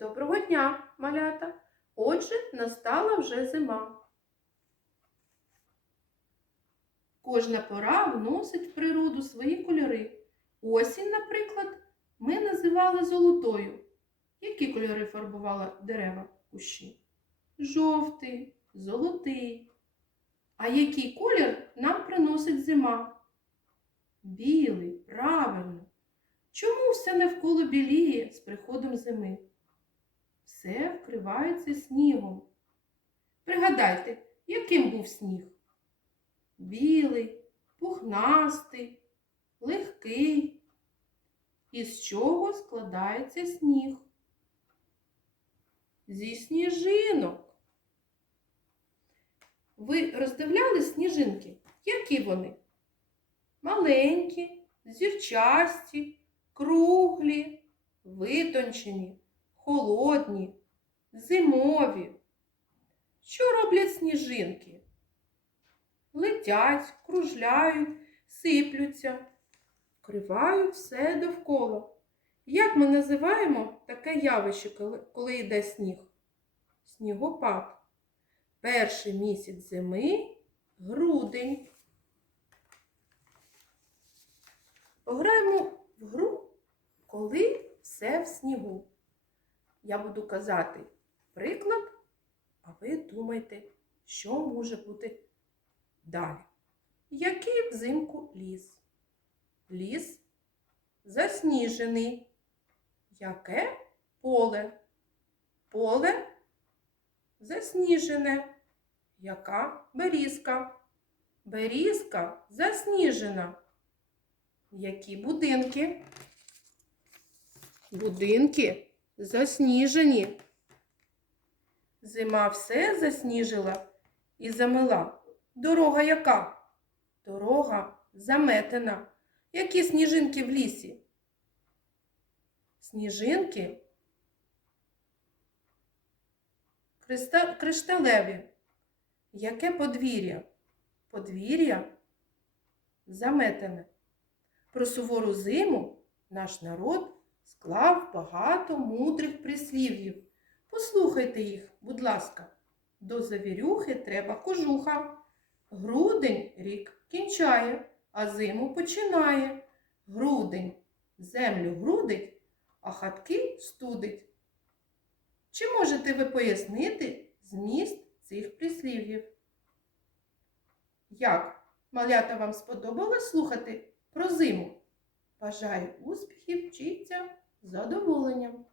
Доброго дня, малята! Отже, настала вже зима. Кожна пора вносить в природу свої кольори. Осінь, наприклад, ми називали золотою. Які кольори фарбувала дерева кущі? Жовтий, золотий. А який колір нам приносить зима? Білий, правильно. Чому все навколо біліє з приходом зими? Все вкривається снігом. Пригадайте, яким був сніг? Білий, пухнастий, легкий. Із чого складається сніг? Зі сніжинок. Ви роздивляли сніжинки? Які вони? Маленькі, зірчасті, круглі, витончені, холодні, зимові. Що роблять сніжинки? Летять, кружляють, сиплються, вкривають все довкола. Як ми називаємо таке явище, коли йде сніг? Снігопад. Перший місяць зими грудень. Пограємо в гру, коли все в снігу. Я буду казати приклад, а ви думайте, що може бути далі. Який взимку ліс? Ліс засніжений. Яке поле? Поле засніжене. Яка берізка? Берізка засніжена. Які будинки? Будинки засніжені. Зима все засніжила і замила. Дорога яка? Дорога заметена. Які сніжинки в лісі? Сніжинки кришталеві. Яке подвір'я? Подвір'я заметене. Про сувору зиму наш народ склав багато мудрих прислів'їв. Послухайте їх, будь ласка. До завірюхи треба кожуха. Грудень рік кінчає, а зиму починає. Грудень землю грудить, а хатки студить. Чи можете ви пояснити зміст цих прислів'їв? Як? Малята вам сподобалось слухати про зиму? Бажаю успіхів, вчіться з задоволенням!